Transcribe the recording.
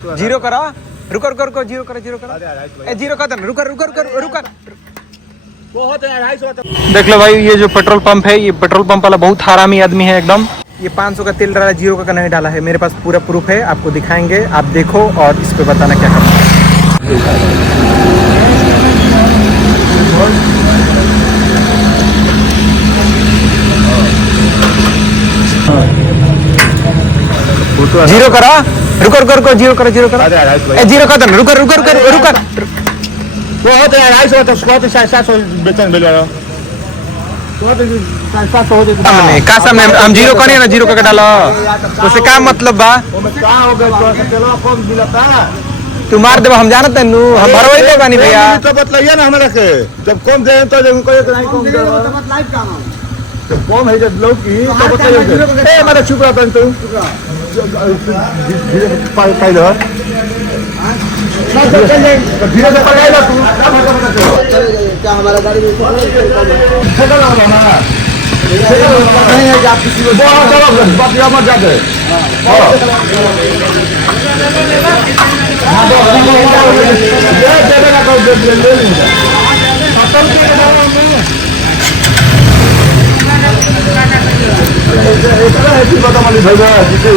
Zero करा रुको रुको रुको जीरो करो ए जीरो कर देना रुको रुको रुको रुको बहुत है 250। देख लो भाई ये जो पेट्रोल पंप है ये पेट्रोल पंप वाला बहुत हरामी आदमी है एकदम। ये 500 का तेल डाला जीरो का नहीं डाला है। मेरे पास पूरा प्रूफ है आपको दिखाएंगे आप देखो और इस पे बताना क्या करना है। जीरो करा रुको रुको रुको जीरो करो ए जीरो कर देना रुको रुको रुको रुको बहुत है 250 तो 700 बेचन मिल रहा सामने का सामने हम जीरो करें ना जीरो का डाला उससे क्या मतलब बा क्या हो गया तेलवा कम मिलता तू मार दे हम जानत है नु हम भरवाई ले बानी भैया तो बतलाइए ना हमरा के जब कम दे तो जब कोई नहीं कम दे तो बतलाइए का जब कम है जब लोग की तो बताइए ए मारे चुप रहा तू पाई लो धीरे से पकड़ लो तू क्या हमारा गाड़ी में ठेका लगा ना नहीं है आप किसी को बहुत बात या मत जाते ये देना को ले लूंगा खत्म के इतना है कि पता मालूम भैया जिसे